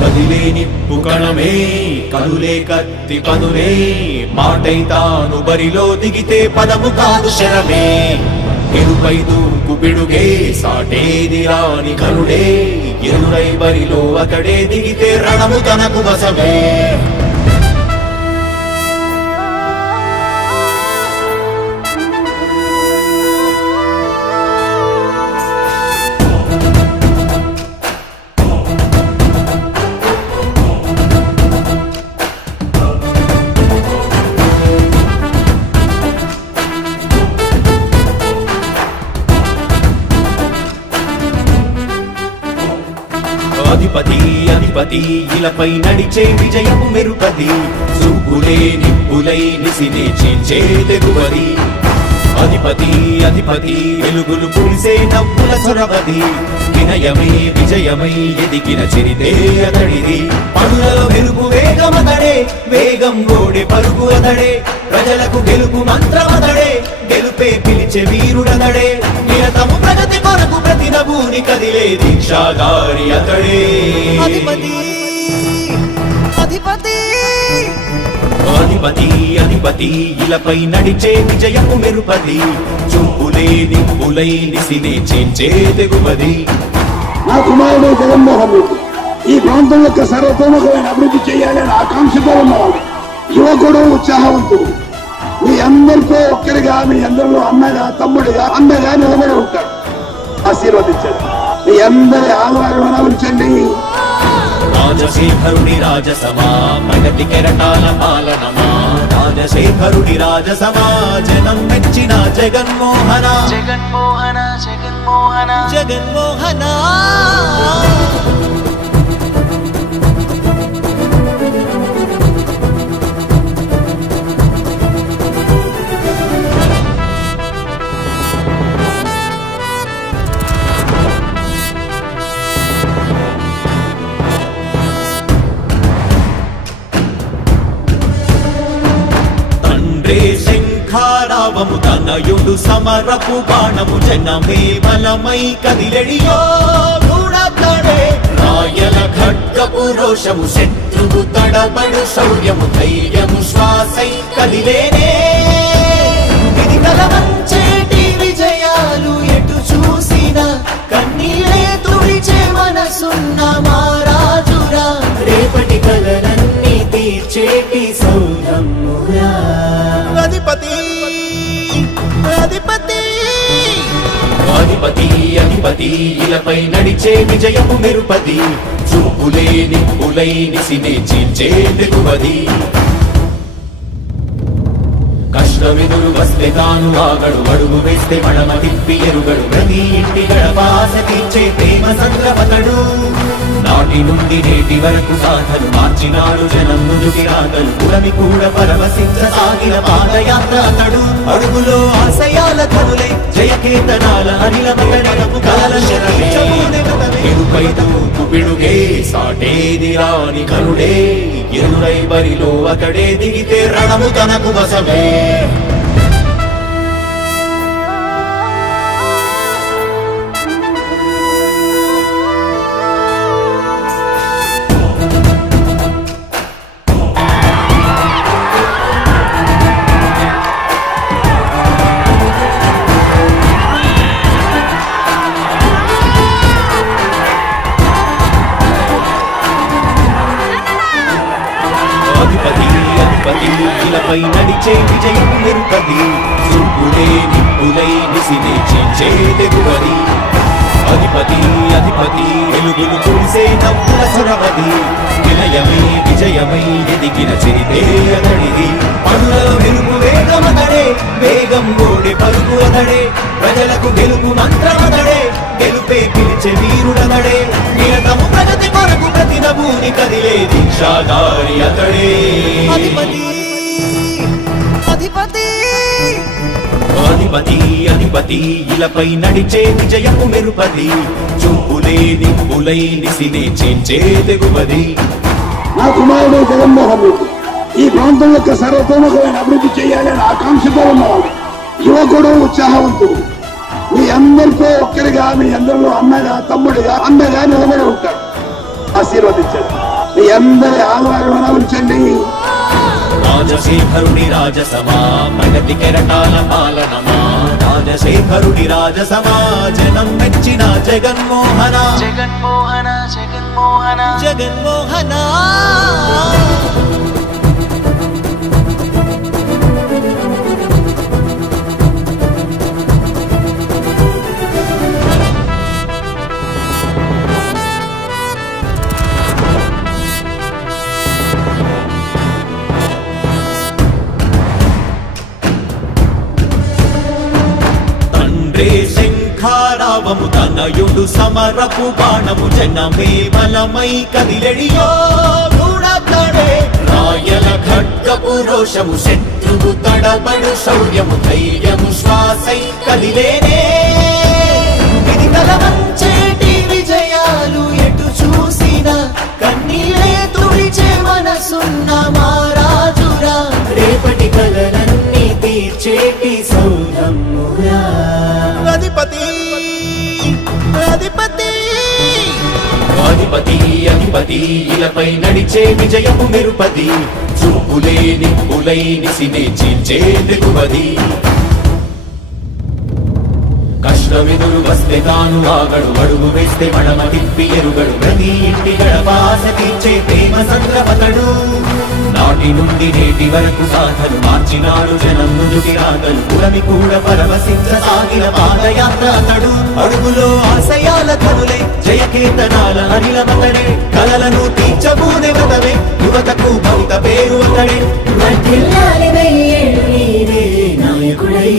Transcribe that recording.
కదిలే నిప్పు కణమే కదులే కత్తి పదులే మాటై తాను బరిలో దిగితే పదము కాదు శరమే ఎరుపై దూకు పిడుగే సాటేది రాని కరుడే ఎరురై బరిలో అతడే దిగితే రణము తనకు వశమే అధిపతి అధిపతి ఇలపై నడిచే విజయము మెరుపది చూపులే నిప్పులై నిసినే చీల్చే తెగువది అధిపతి అధిపతి వెలుగులు పులిసే నవ్వుల చొరవది వినయమై విజయమై ఎదిగిన చరితే అతడిది పనులలో వెలుగు వేగమతడే వేగం గోడే పరుగు అతడే ప్రజలకు గెలుపు మంత్రమతడే గెలుపే పిలిచే వీరుడతడే నిరతము ప్రగతి కొరకు ప్రతి నభూని కదిలే దీక్షాధారి అతడే అధిపతి అధిపతి అధిపతి అధిపతి ఇలపై నడిచే విజయము మెరుపది చూపులే నిప్పులై నిసినే చేంచే తెగువది నా కుమారుడు జగన్మోహన్ రెడ్డి ఈ ప్రాంతం యొక్క సర్వతోముఖమైన అభివృద్ధి చేయాలని ఆకాంక్షతో ఉన్నవాడు యువకుడు ఉత్సాహవంతుడు మీ అందరితో ఒక్కరిగా మీ అందరిలో అన్నగా తమ్ముడిగా అన్నగా నిలబడి ఉంటాడు ఆశీర్వదించండి మీ అందరి ఆహ్వానం ఉంచండి రాజశేఖరుడి రాజసమా ప్రగతి కెరటాల పాలనమా రాజశేఖరుడి రాజసమా జనం మెచ్చిన జగన్మోహన జగన్మోహన జగన్మోహన జగన్మోహన శంఖారావము తనయుడు సమరపు బాణము జనమే బలమై కదిలెడియో గూడతడే రాయల ఖడ్గపు రోషము శత్రువు తడబడు శౌర్యము ధైర్యము శ్వాసై కదిలేనే ఇది కలవంచేటి విజయాలు ఎటు చూసిన కన్నీలే తుడిచే మనసున్న మారాజురా రేపటి కలలన్నీ తీర్చేటి సౌధమురా అధిపతి అధిపతి అధిపతి అధిపతి ఇలపై నడిచే విజయము మెరుపది చూపులే నిప్పులై నిసినే చీల్చే తెగువది కష్టమెదురు వస్తే తాను ఆగడు అడుగు వేస్తే మడమ తిప్పి ఎరుగడు ప్రతి ఇంటి గడపాస తీర్చే ప్రేమ సంద్రపతడు నాటి నుండి నేటి వరకు సాధలు మార్చినాడు జనం నుదుటి రాతలు పురమి కూడా పరవశించసాగిన పాదయాత్ర అతడు అడుగులో ఆశయాల కనులై జయకేతనాల అనిలమయనము కాల ఎరుపై తూపు పిడుగే సాటేది రాని కరుడే ఎరురై బరిలో అతడే దిగితే రణము తనకు వశమే ఇలపై నడిచే విజయము మెరుపది చూపులే నిప్పులై నిసినే చేంచే తెగువది అధిపతి అధిపతి వెలుగులు కురిసే నవ్వుల చొరవది వినయమై విజయమై ఎదిగిన చరితే అతడిది పనులలో వెలుగు వేగమతడే వేగం గోడే పరుగు అతడే ప్రజలకు గెలుపు మంత్రమతడే గెలుపే పిలిచే వీరుడతడే నిరతము ప్రగతి కొరకు ప్రతి నభూని కదిలే దీక్షాధారి అతడే అధిపతి అధిపతి అధిపతి అధిపతి ఇలపై నడిచే విజయము మెరుపది చూపులే నిప్పులై నిసినే చేంచే తెగువది నా కుమారుడు జగన్మోహన్ రెడ్డి ఈ ప్రాంతం యొక్క సర్వతోముఖమైన అభివృద్ధి చేయాలని ఆకాంక్షతో ఉన్నవాడు యువకుడు ఉత్సాహవంతుడు మీ అందరితో ఒక్కరిగా మీ అందరిలో అన్నగా తమ్ముడిగా అన్నగా నిలబడి ఉంటాడు ఆశీర్వదించండి. మీ అందరి ఆహ్వానం ఉంచండి. రాజశేఖరుడి రాజసమా ప్రగతి కెరటాల పాలనమా, రాజశేఖరుడి రాజసమా జనం మెచ్చిన జగన్మోహన జగన్మోహన జగన్మోహన జగన్మోహన. శంఖారావము తనయుడు సమరపు బాణము, జనమే బలమై కదిలెడియో గూడతడే, రాయల ఖడ్గపు రోషము శత్రువు తడబడు శౌర్యము, ధైర్యము శ్వాసై కదిలేనే, ఇది కలవంచేటి విజయాలు ఎటు చూసిన కన్నీలే తుడిచే మనసున్న మారాజురా, రేపటి కలలన్నీ తీర్చేటి సౌధమురా. అధిపతి అధిపతి అధిపతి అధిపతి ఇలపై నడిచే విజయము మెరుపది, చూపులే నిప్పులై నిసినే చీల్చే దిగువది, కష్టమెదురు వస్తే తాను ఆగడు, అడుగు వేస్తే మడమ తిప్పి ఎరుగడు, ప్రతి ఇంటి గడపాస తీర్చే ప్రేమ సంద్రపతడు, నాటి నుండి నేటి వరకు సాధలు మార్చినాడు జనం నుదుటి రాగలు, పురమి కూడా పరవశించసాగిన పాదయాత్ర అతడు, అడుగులో ఆశయాల కనులే జయకేతనాల అనిలమతడే, కలలను తీర్చబూనే వ్రతమే యువతకు భవిత పేరు అతడే, నాయకుడై